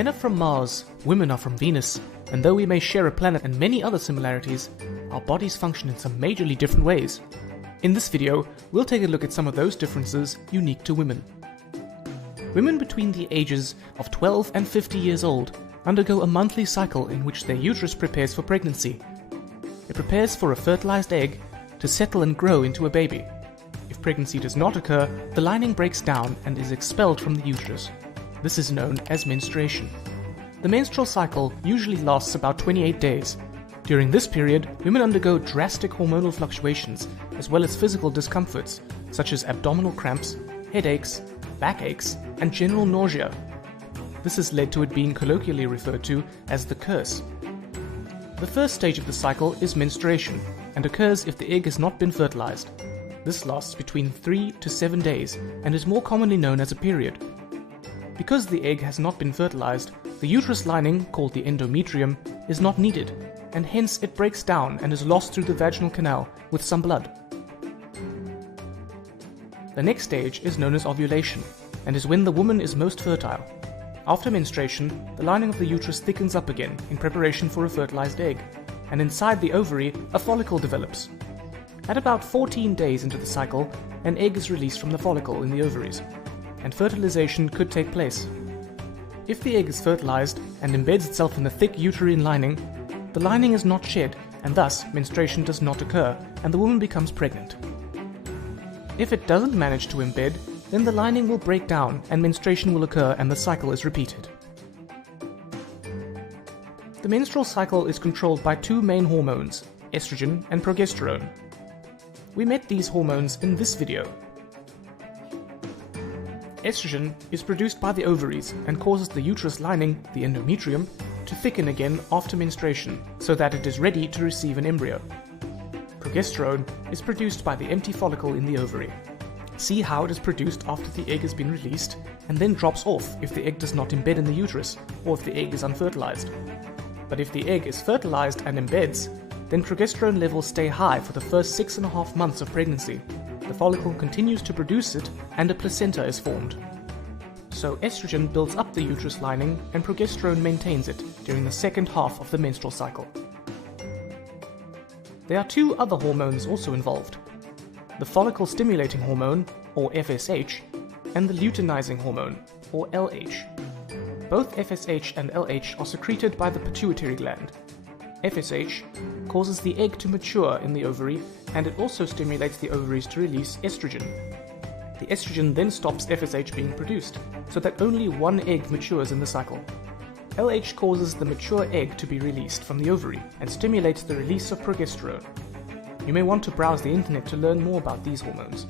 Men are from Mars, women are from Venus, and though we may share a planet and many other similarities, our bodies function in some majorly different ways. In this video, we'll take a look at some of those differences unique to women. Women between the ages of 12 and 50 years old undergo a monthly cycle in which their uterus prepares for pregnancy. It prepares for a fertilized egg to settle and grow into a baby. If pregnancy does not occur, the lining breaks down and is expelled from the uterus. This is known as menstruation. The menstrual cycle usually lasts about 28 days. During this period, women undergo drastic hormonal fluctuations as well as physical discomforts such as abdominal cramps, headaches, backaches, and general nausea. This has led to it being colloquially referred to as the curse. The first stage of the cycle is menstruation and occurs if the egg has not been fertilized. This lasts between 3 to 7 days and is more commonly known as a period. Because the egg has not been fertilized, the uterus lining, called the endometrium, is not needed, and hence it breaks down and is lost through the vaginal canal with some blood. The next stage is known as ovulation, and is when the woman is most fertile. After menstruation, the lining of the uterus thickens up again in preparation for a fertilized egg, and inside the ovary, a follicle develops. At about 14 days into the cycle, an egg is released from the follicle in the ovaries, and fertilization could take place. If the egg is fertilized and embeds itself in the thick uterine lining, the lining is not shed, and thus menstruation does not occur, and the woman becomes pregnant. If it doesn't manage to embed, then the lining will break down and menstruation will occur and the cycle is repeated. The menstrual cycle is controlled by two main hormones, estrogen and progesterone. We met these hormones in this video. Estrogen is produced by the ovaries and causes the uterus lining, the endometrium, to thicken again after menstruation so that it is ready to receive an embryo. Progesterone is produced by the empty follicle in the ovary. See how it is produced after the egg has been released and then drops off if the egg does not embed in the uterus or if the egg is unfertilized. But if the egg is fertilized and embeds, then progesterone levels stay high for the first 6.5 months of pregnancy. The follicle continues to produce it and a placenta is formed. So estrogen builds up the uterus lining and progesterone maintains it during the second half of the menstrual cycle. There are two other hormones also involved: the follicle stimulating hormone, or FSH, and the luteinizing hormone, or LH. Both FSH and LH are secreted by the pituitary gland. FSH causes the egg to mature in the ovary, and it also stimulates the ovaries to release estrogen. The estrogen then stops FSH being produced, so that only one egg matures in the cycle. LH causes the mature egg to be released from the ovary and stimulates the release of progesterone. You may want to browse the internet to learn more about these hormones.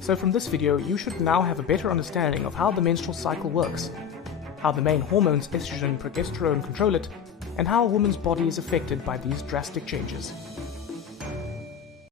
So from this video, you should now have a better understanding of how the menstrual cycle works, how the main hormones estrogen and progesterone control it, and how a woman's body is affected by these drastic changes.